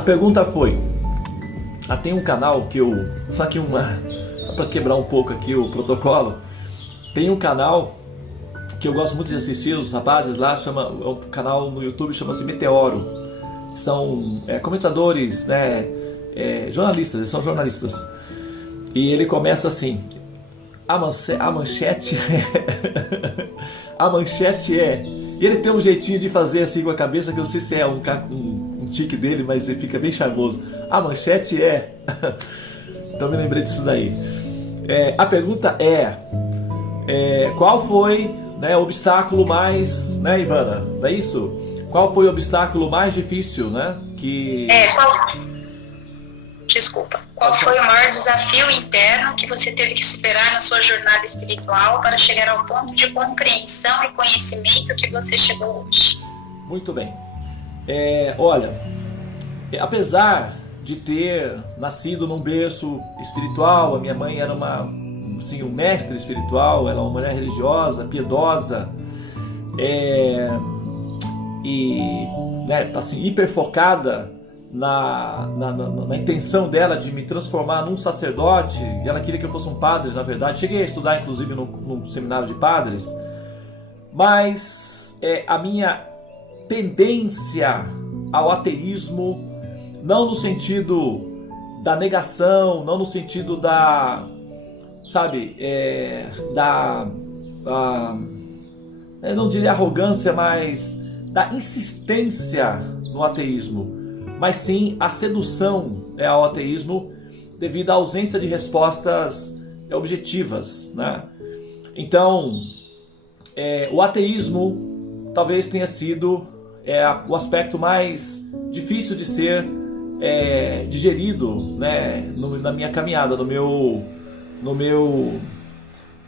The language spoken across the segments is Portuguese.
A pergunta foi, tem um canal que eu, só para quebrar um pouco aqui o protocolo, tem um canal que eu gosto muito de assistir, os rapazes lá, é um canal no YouTube, chama-se Meteoro. São comentadores, né, jornalistas, eles são jornalistas. E ele começa assim, a manchete a manchete é... E ele tem um jeitinho de fazer assim com a cabeça, que eu não sei se é um tique dele, mas ele fica bem charmoso. A manchete é... Então me lembrei disso daí. A pergunta qual foi, né, o obstáculo mais... Né, Ivana? Não é isso? Qual foi o obstáculo mais difícil, né? Desculpa. Qual foi o maior desafio interno que você teve que superar na sua jornada espiritual para chegar ao ponto de compreensão e conhecimento que você chegou hoje? Muito bem. Olha, apesar de ter nascido num berço espiritual, a minha mãe era um mestre espiritual, ela é uma mulher religiosa, piedosa, e né, assim, hiper focada na intenção dela de me transformar num sacerdote, e ela queria que eu fosse um padre, na verdade. Cheguei a estudar inclusive num seminário de padres, mas a minha tendência ao ateísmo, não no sentido da negação, não no sentido da, sabe, eu não diria arrogância, mas da insistência no ateísmo, mas sim a sedução ao ateísmo devido à ausência de respostas objetivas, né? Então, o ateísmo talvez tenha sido o aspecto mais difícil de ser digerido, né, na minha caminhada,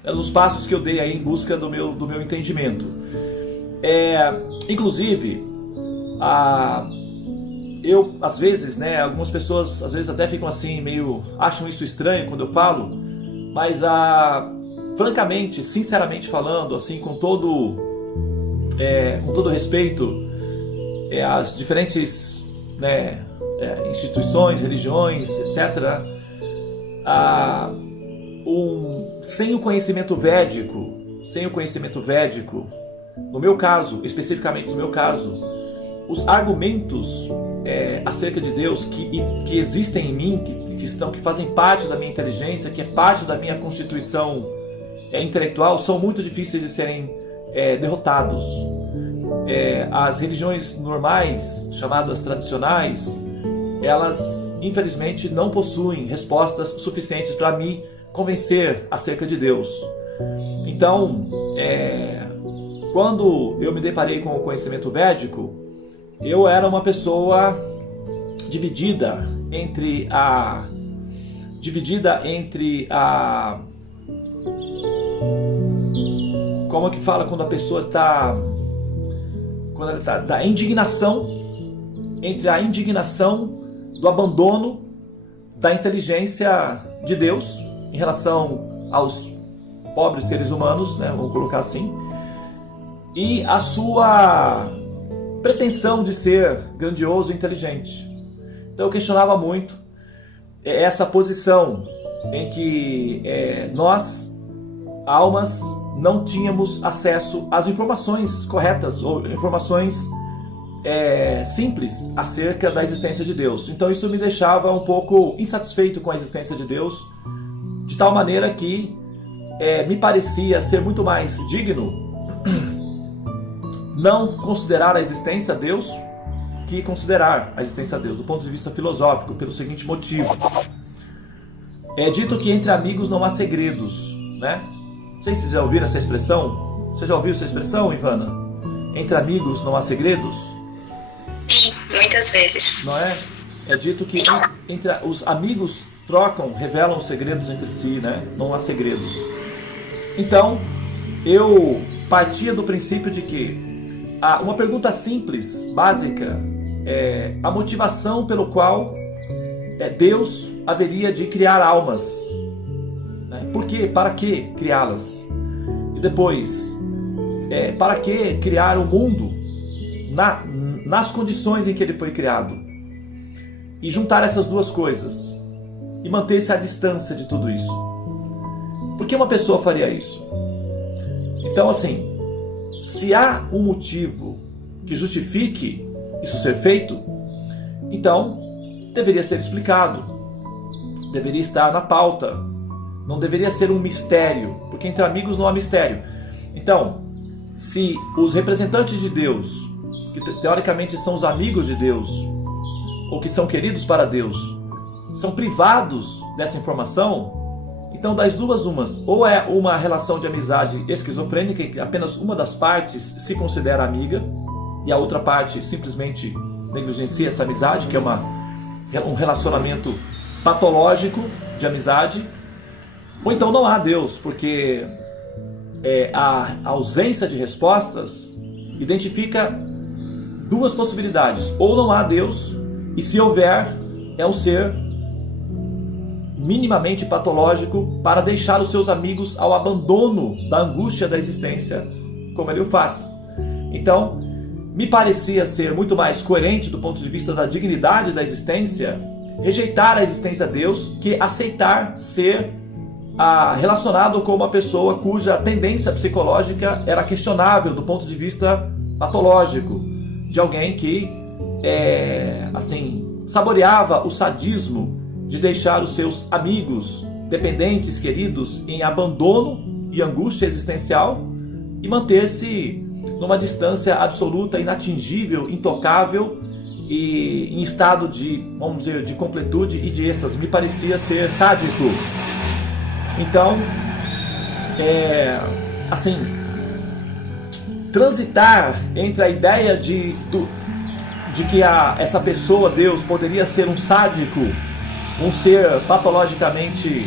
nos passos que eu dei aí em busca do meu entendimento. Inclusive, eu, às vezes, né, algumas pessoas às vezes até ficam assim, acham isso estranho quando eu falo, mas francamente, sinceramente falando, assim, com todo respeito às diferentes, né, instituições, religiões, etc., sem o conhecimento védico, no meu caso, especificamente no meu caso, os argumentos acerca de Deus que existem em mim, que fazem parte da minha inteligência, que é parte da minha constituição intelectual, são muito difíceis de serem derrotados. As religiões normais, chamadas tradicionais, elas infelizmente não possuem respostas suficientes para me convencer acerca de Deus. Então, quando eu me deparei com o conhecimento védico, eu era uma pessoa dividida entre como é que fala quando a pessoa está da indignação, entre a indignação do abandono da inteligência de Deus em relação aos pobres seres humanos, né, vamos colocar assim, e a sua pretensão de ser grandioso e inteligente. Então eu questionava muito essa posição em que nós, almas, não tínhamos acesso às informações corretas ou informações simples acerca da existência de Deus. Então isso me deixava um pouco insatisfeito com a existência de Deus, de tal maneira que me parecia ser muito mais digno não considerar a existência de Deus que considerar a existência de Deus do ponto de vista filosófico, pelo seguinte motivo. É dito que entre amigos não há segredos, né? Não sei se vocês já ouviram essa expressão. Você já ouviu essa expressão, Ivana? Entre amigos não há segredos? Sim, muitas vezes. Não é? É dito que entre os amigos revelam os segredos entre si, né? Não há segredos. Então, eu partia do princípio de que uma pergunta simples, básica, a motivação pelo qual Deus haveria de criar almas, né? Por quê? Para que criá-las? E depois, para que criar o mundo nas condições em que ele foi criado? e juntar essas duas coisas e manter-se à distância de tudo isso. Por que uma pessoa faria isso? Então, assim, se há um motivo que justifique isso ser feito, então deveria ser explicado, deveria estar na pauta, não deveria ser um mistério, porque entre amigos não há mistério. Então, se os representantes de Deus, que teoricamente são os amigos de Deus, ou que são queridos para Deus, são privados dessa informação, então das duas umas, ou é uma relação de amizade esquizofrênica, em que apenas uma das partes se considera amiga, e a outra parte simplesmente negligencia essa amizade, que é um relacionamento patológico de amizade, ou então não há Deus, porque a ausência de respostas identifica duas possibilidades: ou não há Deus, e se houver, é um ser minimamente patológico para deixar os seus amigos ao abandono da angústia da existência, como ele o faz. Então, me parecia ser muito mais coerente do ponto de vista da dignidade da existência rejeitar a existência de Deus que aceitar ser relacionado com uma pessoa cuja tendência psicológica era questionável do ponto de vista patológico, de alguém que saboreava o sadismo de deixar os seus amigos, dependentes, queridos, em abandono e angústia existencial e manter-se numa distância absoluta, inatingível, intocável e em estado de, vamos dizer, de completude e de êxtase. Me parecia ser sádico. Então, transitar entre a ideia de que essa pessoa, Deus, poderia ser um sádico, um ser patologicamente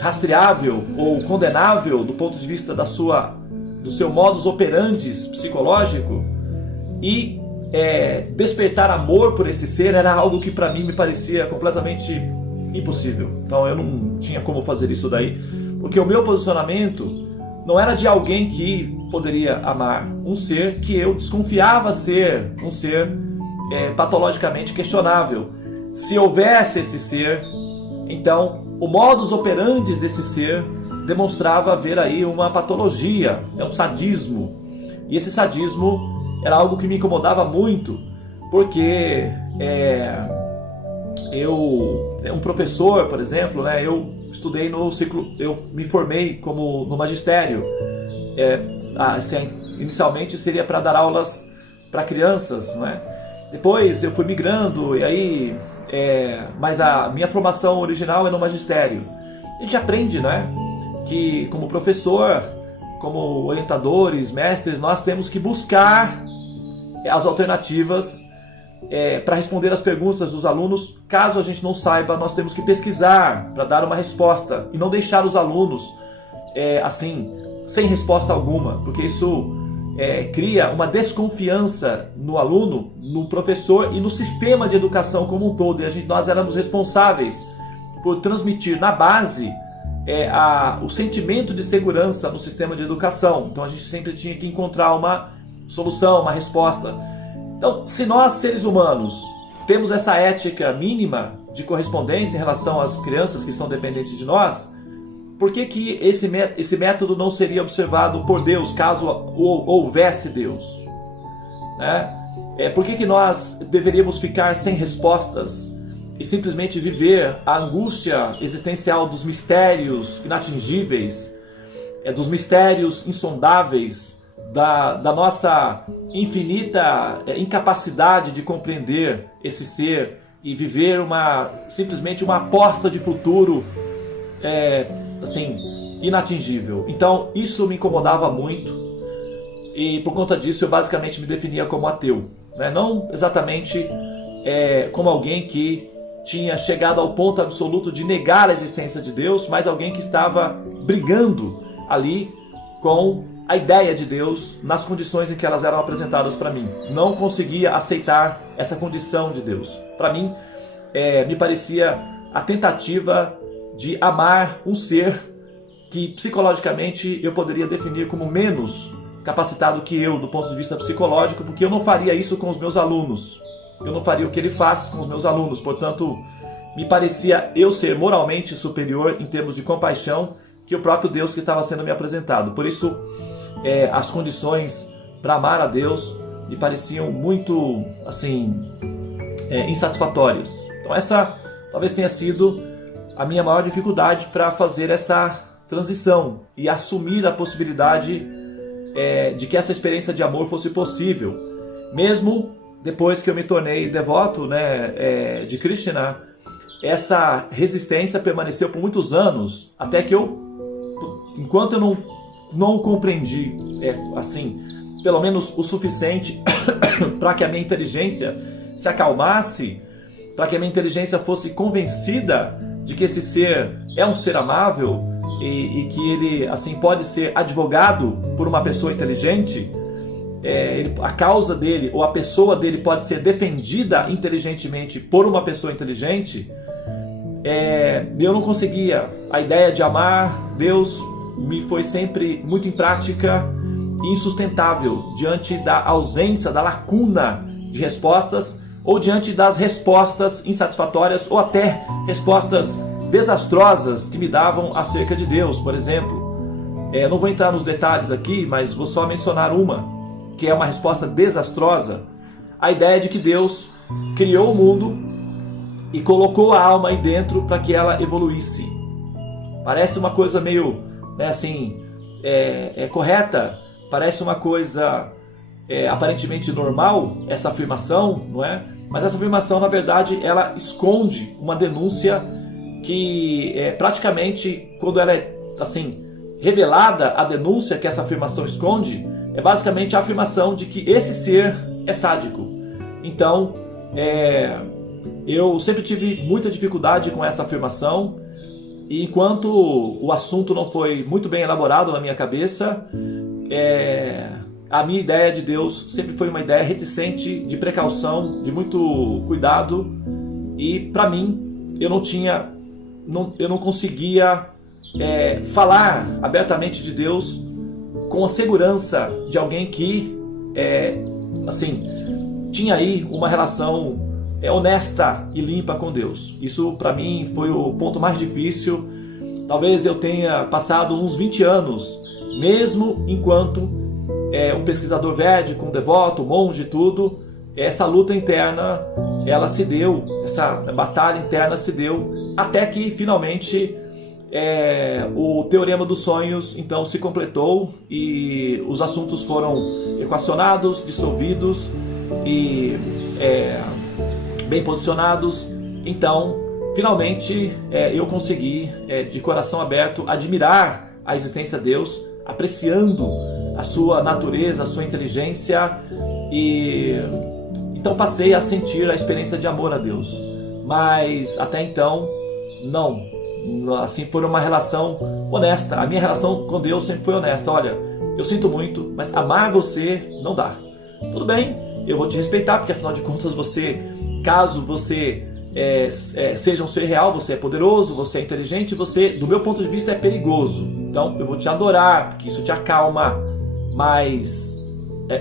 rastreável ou condenável do ponto de vista do seu modus operandi psicológico, e despertar amor por esse ser era algo que para mim me parecia completamente impossível. Então eu não tinha como fazer isso daí, porque o meu posicionamento não era de alguém que poderia amar um ser que eu desconfiava ser um ser patologicamente questionável. Se houvesse esse ser, então o modus operandi desse ser demonstrava haver aí uma patologia, um sadismo. E esse sadismo era algo que me incomodava muito, porque um professor, por exemplo, né, eu estudei no ciclo, eu me formei no magistério. Inicialmente seria para dar aulas para crianças, não é? Depois eu fui migrando, e aí, mas a minha formação original é no magistério. A gente aprende, né, que como professor, como orientadores, mestres, nós temos que buscar as alternativas para responder as perguntas dos alunos. Caso a gente não saiba, nós temos que pesquisar para dar uma resposta e não deixar os alunos sem resposta alguma, porque isso cria uma desconfiança no aluno, no professor e no sistema de educação como um todo. E nós éramos responsáveis por transmitir na base o sentimento de segurança no sistema de educação. Então a gente sempre tinha que encontrar uma solução, uma resposta. Então, se nós, seres humanos, temos essa ética mínima de correspondência em relação às crianças que são dependentes de nós, por que esse método não seria observado por Deus, caso houvesse Deus? Por que nós deveríamos ficar sem respostas e simplesmente viver a angústia existencial dos mistérios inatingíveis, dos mistérios insondáveis, da nossa infinita incapacidade de compreender esse ser e viver simplesmente uma aposta de futuro inatingível? Então isso me incomodava muito, e por conta disso eu basicamente me definia como ateu, né? Não exatamente como alguém que tinha chegado ao ponto absoluto de negar a existência de Deus, mas alguém que estava brigando ali com a ideia de Deus nas condições em que elas eram apresentadas para mim. Não conseguia aceitar essa condição de Deus. Para mim, me parecia a tentativa de amar um ser que psicologicamente eu poderia definir como menos capacitado que eu do ponto de vista psicológico, porque eu não faria isso com os meus alunos. eu não faria o que ele faz com os meus alunos. Portanto, me parecia eu ser moralmente superior em termos de compaixão que o próprio Deus que estava sendo me apresentado. Por isso, as condições para amar a Deus me pareciam muito, assim, insatisfatórias. Então essa talvez tenha sido a minha maior dificuldade para fazer essa transição e assumir a possibilidade de que essa experiência de amor fosse possível. Mesmo depois que eu me tornei devoto, né, de Krishna, essa resistência permaneceu por muitos anos, até que enquanto eu não compreendi, assim, pelo menos o suficiente para que a minha inteligência se acalmasse, para que a minha inteligência fosse convencida de que esse ser é um ser amável e que ele, assim, pode ser advogado por uma pessoa inteligente, a causa dele ou a pessoa dele pode ser defendida inteligentemente por uma pessoa inteligente, eu não conseguia. A ideia de amar Deus me foi sempre muito imprática e insustentável diante da ausência, da lacuna de respostas, ou diante das respostas insatisfatórias ou até respostas desastrosas que me davam acerca de Deus. Por exemplo, eu não vou entrar nos detalhes aqui, mas vou só mencionar uma, que é uma resposta desastrosa. A ideia de que Deus criou o mundo e colocou a alma aí dentro para que ela evoluísse. Parece uma coisa meio, correta, parece uma coisa aparentemente normal, essa afirmação, não é? Mas essa afirmação, na verdade, ela esconde uma denúncia que praticamente, quando ela é assim revelada, a denúncia que essa afirmação esconde é basicamente a afirmação de que esse ser é sádico. Então, eu sempre tive muita dificuldade com essa afirmação, e enquanto o assunto não foi muito bem elaborado na minha cabeça, a minha ideia de Deus sempre foi uma ideia reticente, de precaução, de muito cuidado, e para mim eu não conseguia falar abertamente de Deus com a segurança de alguém que tinha aí uma relação honesta e limpa com Deus. Isso para mim foi o ponto mais difícil. Talvez eu tenha passado uns 20 anos, mesmo enquanto um pesquisador védico, um devoto, um monge e tudo, essa luta interna, ela se deu, essa batalha interna se deu, até que finalmente o Teorema dos Sonhos então se completou e os assuntos foram equacionados, dissolvidos e bem posicionados. Então, finalmente, eu consegui, de coração aberto, admirar a existência de Deus, apreciando a sua natureza, a sua inteligência, e então passei a sentir a experiência de amor a Deus. Mas até então, não. Assim, foi uma relação honesta. A minha relação com Deus sempre foi honesta. Olha, eu sinto muito, mas amar você não dá. Tudo bem, eu vou te respeitar, porque afinal de contas caso você seja um ser real, você é poderoso, você é inteligente, você, do meu ponto de vista, é perigoso. Então eu vou te adorar, porque isso te acalma. Mas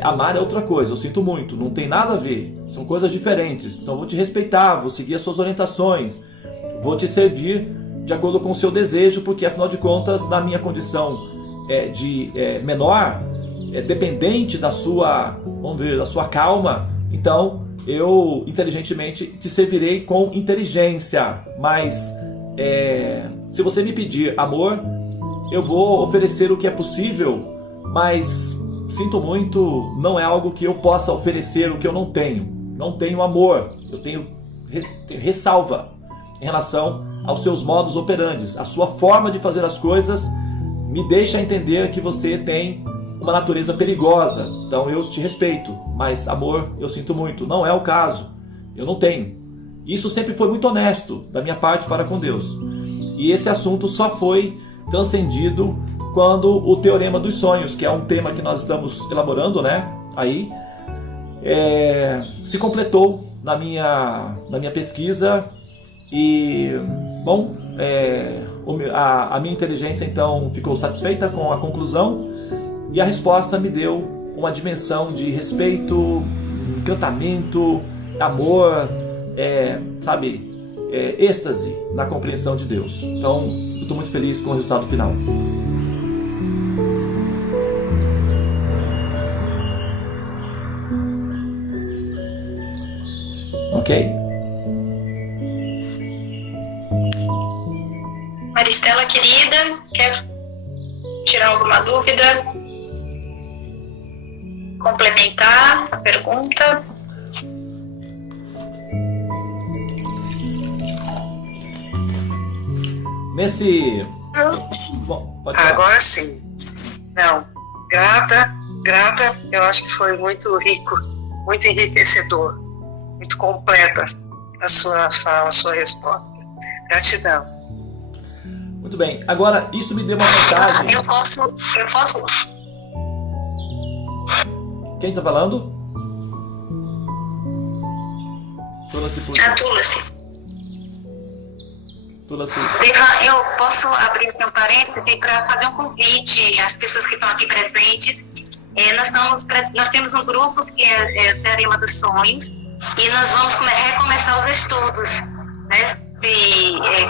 amar é outra coisa, eu sinto muito, não tem nada a ver, são coisas diferentes. Então eu vou te respeitar, vou seguir as suas orientações, vou te servir de acordo com o seu desejo, porque afinal de contas, na minha condição de menor, dependente da sua, da sua calma, então eu inteligentemente te servirei com inteligência. Mas se você me pedir amor, eu vou oferecer o que é possível, mas sinto muito, não é algo que eu possa oferecer o que eu não tenho. Não tenho amor, eu tenho ressalva em relação aos seus modus operandi. A sua forma de fazer as coisas me deixa entender que você tem uma natureza perigosa. Então eu te respeito, mas amor eu sinto muito. Não é o caso, eu não tenho. Isso sempre foi muito honesto da minha parte para com Deus. E esse assunto só foi transcendido quando o Teorema dos Sonhos, que é um tema que nós estamos elaborando, né, aí, se completou na minha pesquisa. E, bom, a minha inteligência então ficou satisfeita com a conclusão, e a resposta me deu uma dimensão de respeito, encantamento, amor, sabe, êxtase na compreensão de Deus. Então, eu estou muito feliz com o resultado final. Ok? Maristela, querida, quer tirar alguma dúvida? Complementar a pergunta? Nesse... Bom, pode falar. Agora sim. Não, grata, eu acho que foi muito rico, muito enriquecedor, muito completa a sua fala, a sua resposta. Gratidão. Muito bem. Agora, isso me deu uma vantagem. Eu posso... Quem está falando? Tula-se por... Tula-se. Eu posso abrir aqui um parêntese para fazer um convite às pessoas que estão aqui presentes. Nós temos um grupo que é Teorema dos Sonhos e nós vamos recomeçar os estudos. Né?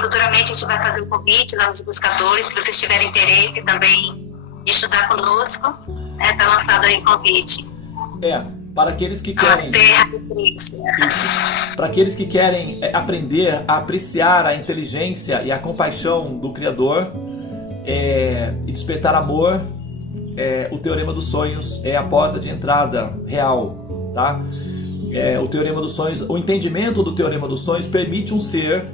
Futuramente a gente vai fazer um convite lá nos buscadores, se vocês tiverem interesse também de estudar conosco, está lançado aí o convite. Para aqueles que querem... Para aqueles que querem aprender a apreciar a inteligência e a compaixão do Criador e despertar amor, o Teorema dos Sonhos é a porta de entrada real, tá? O Teorema dos Sonhos, o entendimento do Teorema dos Sonhos permite um ser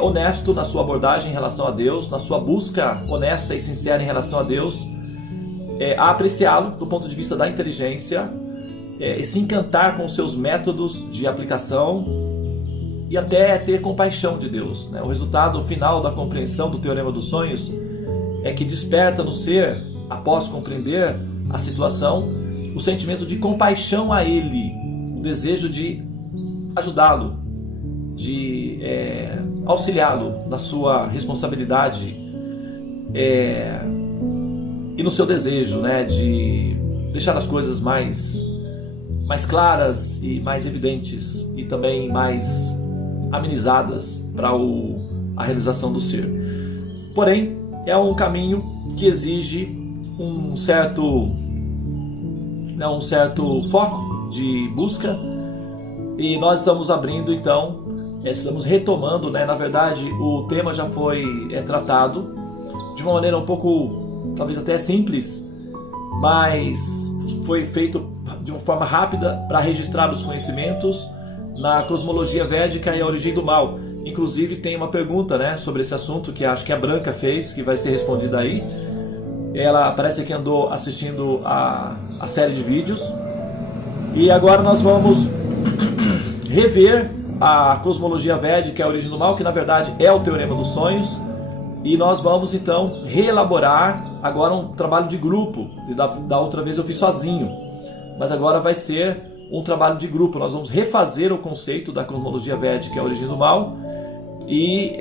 honesto na sua abordagem em relação a Deus, na sua busca honesta e sincera em relação a Deus, a apreciá-lo do ponto de vista da inteligência, e se encantar com os seus métodos de aplicação e até ter compaixão de Deus, né? O resultado final da compreensão do Teorema dos Sonhos é que desperta no ser, após compreender a situação, o sentimento de compaixão a Ele, o desejo de ajudá-lo, de auxiliá-lo na sua responsabilidade e no seu desejo, né, de deixar as coisas mais claras e mais evidentes e também mais amenizadas para a realização do ser. Porém, é um caminho que exige um certo foco de busca, e nós estamos abrindo, então, estamos retomando, né? Na verdade, o tema já foi tratado de uma maneira um pouco, talvez até simples, mas foi feito de uma forma rápida para registrar os conhecimentos na cosmologia védica e a origem do mal. Inclusive tem uma pergunta, né, sobre esse assunto que acho que a Branca fez, que vai ser respondida aí. Ela parece que andou assistindo a série de vídeos. E agora nós vamos rever a cosmologia védica e a origem do mal, que na verdade é o Teorema dos Sonhos. E nós vamos então reelaborar agora um trabalho de grupo. Da outra vez eu fiz sozinho, mas agora vai ser um trabalho de grupo. Nós vamos refazer o conceito da cosmologia védica e a origem do mal e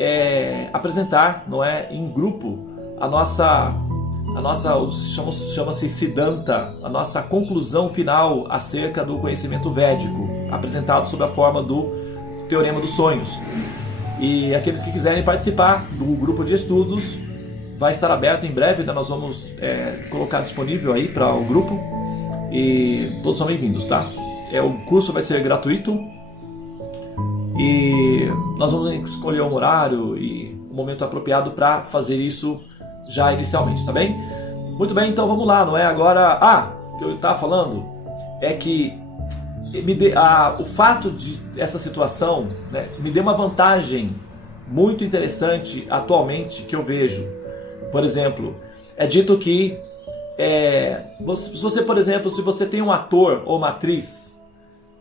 apresentar, não é, em grupo a nossa chama-se Siddhanta, a nossa conclusão final acerca do conhecimento védico, apresentado sob a forma do Teorema dos Sonhos. E aqueles que quiserem participar do grupo de estudos vai estar aberto em breve, né? Nós vamos colocar disponível aí para o grupo e todos são bem-vindos, tá? O curso vai ser gratuito e nós vamos escolher um horário e um momento apropriado para fazer isso já inicialmente, tá bem? Muito bem, então vamos lá, não é? Agora, o que eu estava falando é que o fato de essa situação, né, me deu uma vantagem muito interessante atualmente que eu vejo. Por exemplo, é dito que se você, por exemplo, se você tem um ator ou uma atriz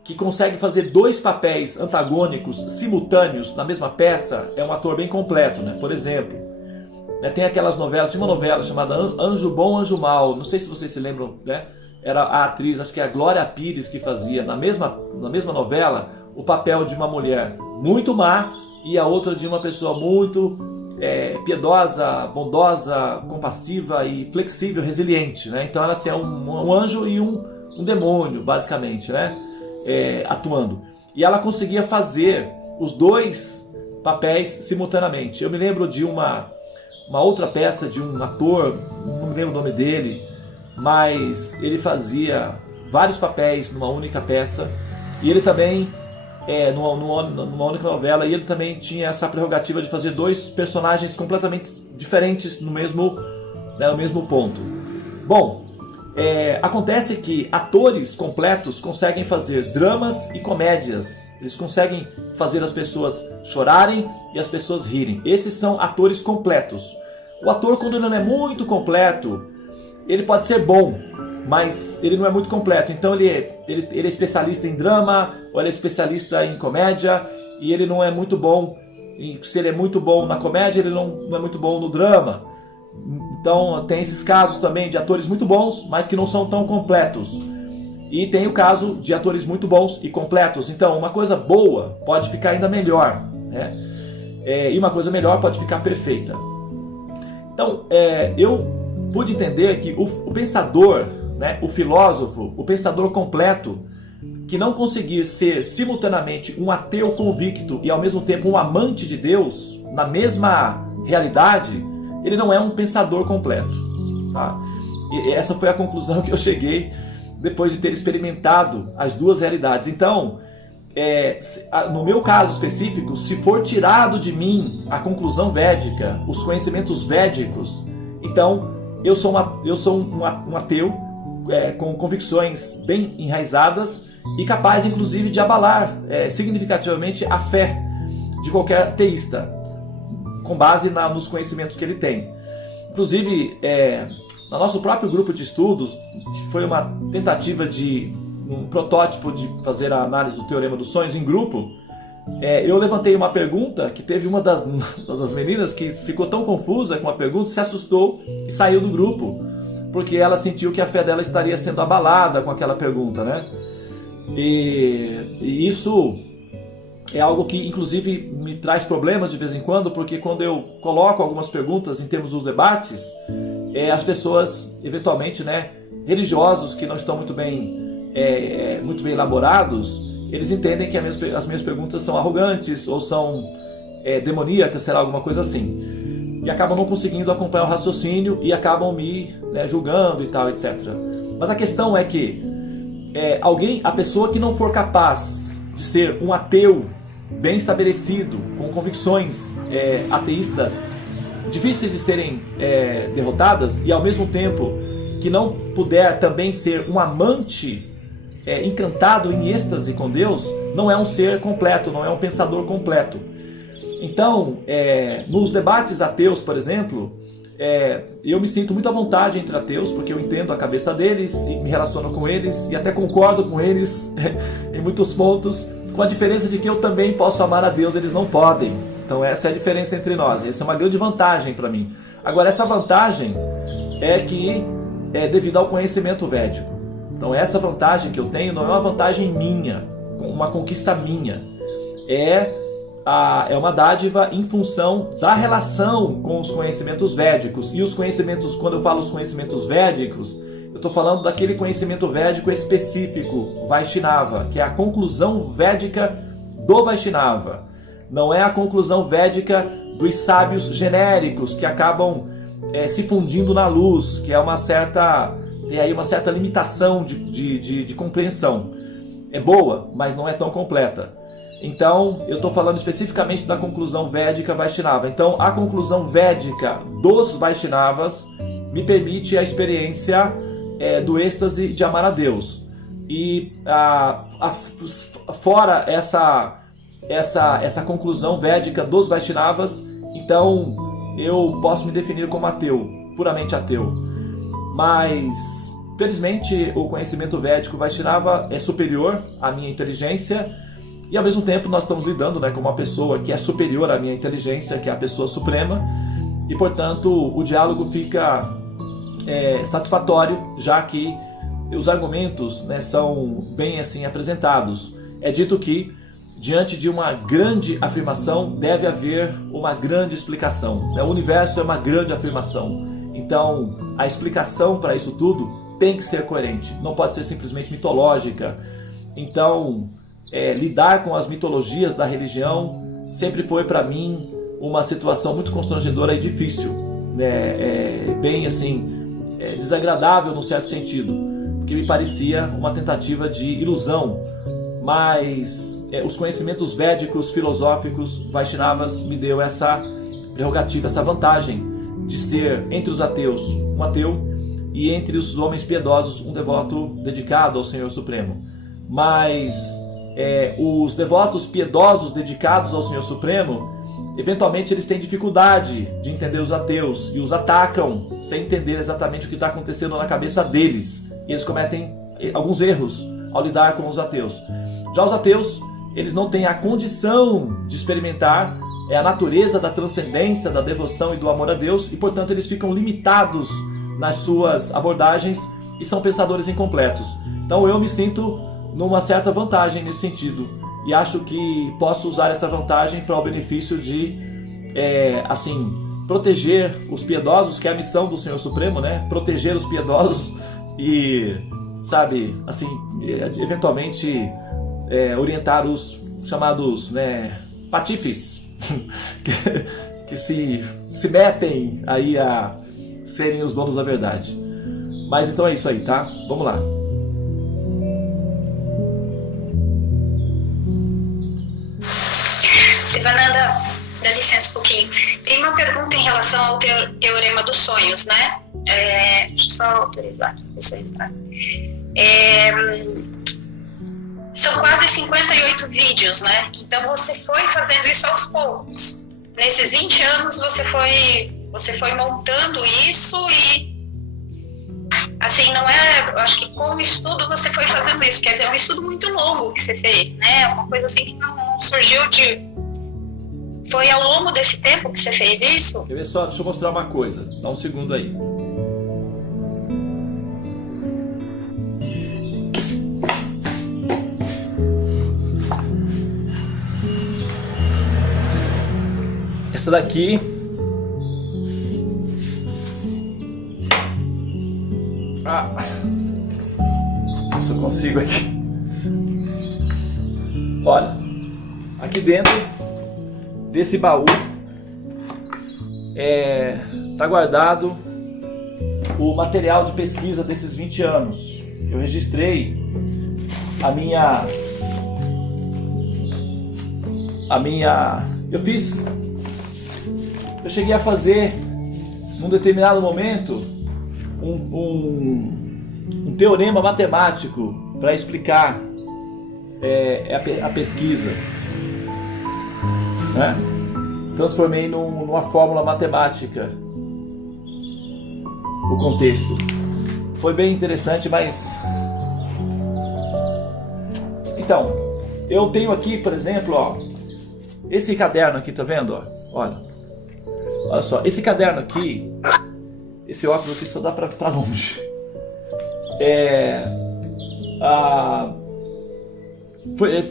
que consegue fazer 2 papéis antagônicos simultâneos na mesma peça, é um ator bem completo, né? Por exemplo, tem aquelas novelas, tinha uma novela chamada Anjo Bom, Anjo Mal, não sei se vocês se lembram, né? Era a atriz, acho que é a Glória Pires, que fazia na mesma novela o papel de uma mulher muito má e a outra de uma pessoa muito piedosa, bondosa, compassiva e flexível, resiliente, né? Então ela assim, é um anjo e um demônio, basicamente, né? Atuando. e ela conseguia fazer os dois papéis simultaneamente. Eu me lembro de uma outra peça de um ator, não me lembro o nome dele, mas ele fazia vários papéis numa única peça, e ele também, numa única novela, e ele também tinha essa prerrogativa de fazer dois personagens completamente diferentes no mesmo ponto. Bom, acontece que atores completos conseguem fazer dramas e comédias. Eles conseguem fazer as pessoas chorarem e as pessoas rirem. Esses são atores completos. O ator, quando ele não é muito completo, ele pode ser bom, mas ele não é muito completo. Então ele é especialista em drama, ou ele é especialista em comédia, e ele não é muito bom. Se ele é muito bom na comédia, ele não é muito bom no drama. Então tem esses casos também de atores muito bons, mas que não são tão completos. E tem o caso de atores muito bons e completos. Então uma coisa boa pode ficar ainda melhor, né? E uma coisa melhor pode ficar perfeita. Então eu pude entender que o pensador, né, o filósofo, o pensador completo, que não conseguir ser simultaneamente um ateu convicto e ao mesmo tempo um amante de Deus, na mesma realidade, ele não é um pensador completo, tá? E essa foi a conclusão que eu cheguei depois de ter experimentado as duas realidades. Então, no meu caso específico, se for tirado de mim a conclusão védica, os conhecimentos védicos, então eu sou um ateu com convicções bem enraizadas e capaz, inclusive, de abalar significativamente a fé de qualquer ateísta, com base nos conhecimentos que ele tem. Inclusive, no nosso próprio grupo de estudos, que foi uma tentativa de um protótipo de fazer a análise do Teorema dos Sonhos em grupo, eu levantei uma pergunta que teve uma das meninas que ficou tão confusa com a pergunta, se assustou e saiu do grupo, porque ela sentiu que a fé dela estaria sendo abalada com aquela pergunta, né? E isso é algo que, inclusive, me traz problemas de vez em quando, porque quando eu coloco algumas perguntas em termos dos debates, as pessoas, eventualmente, né, religiosos que não estão muito bem elaborados, eles entendem que as minhas perguntas são arrogantes ou são demoníacas, será alguma coisa assim. E acabam não conseguindo acompanhar o raciocínio e acabam me julgando e tal, etc. Mas a questão é que a pessoa que não for capaz de ser um ateu bem estabelecido, com convicções ateístas difíceis de serem derrotadas, e ao mesmo tempo que não puder também ser um amante encantado em êxtase com Deus, não é um ser completo, não é um pensador completo. Então, nos debates ateus, por exemplo, eu me sinto muito à vontade entre ateus, porque eu entendo a cabeça deles e me relaciono com eles e até concordo com eles em muitos pontos, com a diferença de que eu também posso amar a Deus, eles não podem. Então essa é a diferença entre nós, essa é uma grande vantagem para mim. Agora, essa vantagem é que é devido ao conhecimento védico. Então essa vantagem que eu tenho não é uma vantagem minha, uma conquista minha, é uma dádiva em função da relação com os conhecimentos védicos. E os conhecimentos, quando eu falo os conhecimentos védicos, eu estou falando daquele conhecimento védico específico, Vaishnava, que é a conclusão védica do Vaishnava. Não é a conclusão védica dos sábios genéricos que acabam se fundindo na luz, que tem aí uma certa limitação de compreensão. É boa, mas não é tão completa. Então, eu estou falando especificamente da conclusão védica Vaishnava. Então, a conclusão védica dos Vaishnavas me permite a experiência do êxtase de amar a Deus. E fora essa conclusão védica dos Vaishnavas, então eu posso me definir como ateu, puramente ateu. Mas, felizmente, o conhecimento védico Vaishnava é superior à minha inteligência. E ao mesmo tempo nós estamos lidando com uma pessoa que é superior à minha inteligência, que é a pessoa suprema, e portanto o diálogo fica satisfatório, já que os argumentos são bem assim apresentados. É dito que diante de uma grande afirmação deve haver uma grande explicação. O universo é uma grande afirmação, então a explicação para isso tudo tem que ser coerente, não pode ser simplesmente mitológica. Então, lidar com as mitologias da religião sempre foi para mim uma situação muito constrangedora e difícil, bem assim, desagradável num certo sentido, porque me parecia uma tentativa de ilusão, mas os conhecimentos védicos, filosóficos, Vaishnavas me deu essa prerrogativa, essa vantagem de ser entre os ateus um ateu e entre os homens piedosos um devoto dedicado ao Senhor Supremo. Mas os devotos piedosos dedicados ao Senhor Supremo, eventualmente eles têm dificuldade de entender os ateus e os atacam sem entender exatamente o que está acontecendo na cabeça deles, e eles cometem alguns erros ao lidar com os ateus. Já os ateus, eles não têm a condição de experimentar a natureza da transcendência, da devoção e do amor a Deus, e portanto eles ficam limitados nas suas abordagens e são pensadores incompletos. Então eu me sinto numa certa vantagem nesse sentido, e acho que posso usar essa vantagem para o benefício de proteger os piedosos, que é a missão do Senhor Supremo, né? Proteger os piedosos e, eventualmente orientar os chamados, patifes que se metem aí a serem os donos da verdade. Mas então é isso aí, tá? Vamos lá. Devananda, dá licença um pouquinho. Tem uma pergunta em relação ao teorema dos sonhos, né? Deixa eu só autorizar aqui a pessoa entrar. São quase 58 vídeos, né? Então você foi fazendo isso aos poucos. Nesses 20 anos você foi montando isso e assim, não é, eu acho que com o estudo você foi fazendo isso, quer dizer, é um estudo muito longo que você fez, né? Uma coisa assim que não surgiu foi ao longo desse tempo que você fez isso? Deixa eu mostrar uma coisa, dá um segundo aí. Essa daqui se eu consigo aqui. Olha, aqui dentro desse baú está guardado o material de pesquisa desses 20 anos. Eu registrei eu cheguei a fazer num determinado momento um teorema matemático para explicar a pesquisa, né? Transformei numa fórmula matemática o contexto. Foi bem interessante, mas então eu tenho aqui, por exemplo, esse caderno aqui, tá vendo? Olha só, esse caderno aqui, esse óculos aqui só dá pra longe.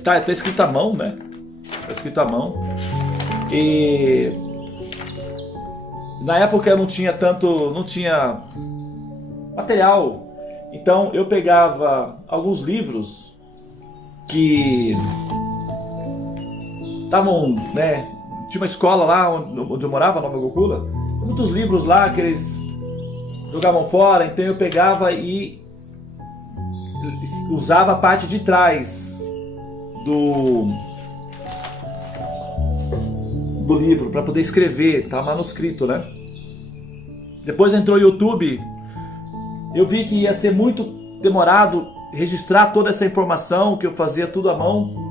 Tá escrito à mão, né? Tá escrito à mão. E na época eu não tinha material, então eu pegava alguns livros que estavam, né? Tinha uma escola lá onde eu morava, Nova Gokula, muitos livros lá que eles jogavam fora, então eu pegava e usava a parte de trás do livro para poder escrever, tá manuscrito, né? Depois entrou o YouTube, eu vi que ia ser muito demorado registrar toda essa informação, que eu fazia tudo à mão.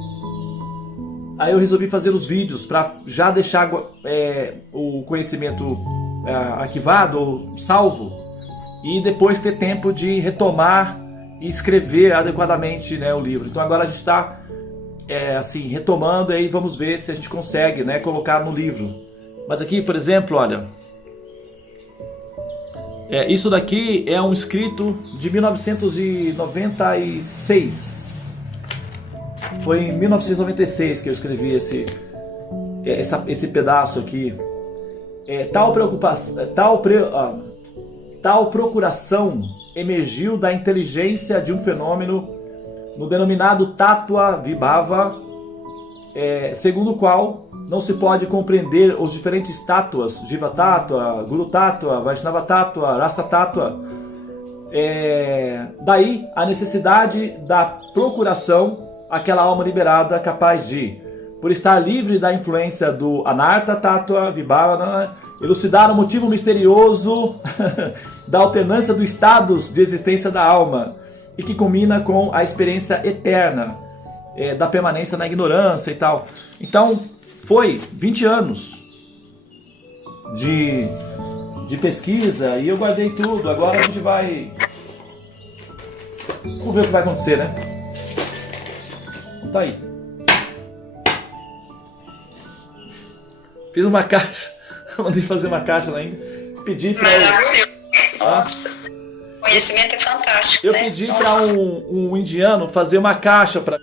Aí eu resolvi fazer os vídeos para já deixar o conhecimento arquivado ou salvo, e depois ter tempo de retomar e escrever adequadamente, né, o livro. Então agora a gente está retomando, e aí vamos ver se a gente consegue, né, colocar no livro. Mas aqui, por exemplo, olha, isso daqui é um escrito de 1996. Foi em 1996 que eu escrevi esse pedaço aqui. Tal procuração emergiu da inteligência de um fenômeno no denominado Tattva Vibhava, segundo o qual não se pode compreender os diferentes tattvas, Jiva Tattva, Guru Tattva, Vaishnava Tattva, Rasa Tattva. Daí a necessidade da procuração, aquela alma liberada capaz de, por estar livre da influência do Anartha Tattva Vibhava, elucidar o motivo misterioso da alternância dos estados de existência da alma, e que combina com a experiência eterna da permanência na ignorância e tal. Então, foi 20 anos de pesquisa, e eu guardei tudo. Agora a gente vai... Vamos ver o que vai acontecer, né? Tá aí. Fiz uma caixa, mandei fazer uma caixa lá ainda. Pedi para... Maravilhoso. Nossa, conhecimento é fantástico. Eu né? pedi para um indiano fazer uma caixa para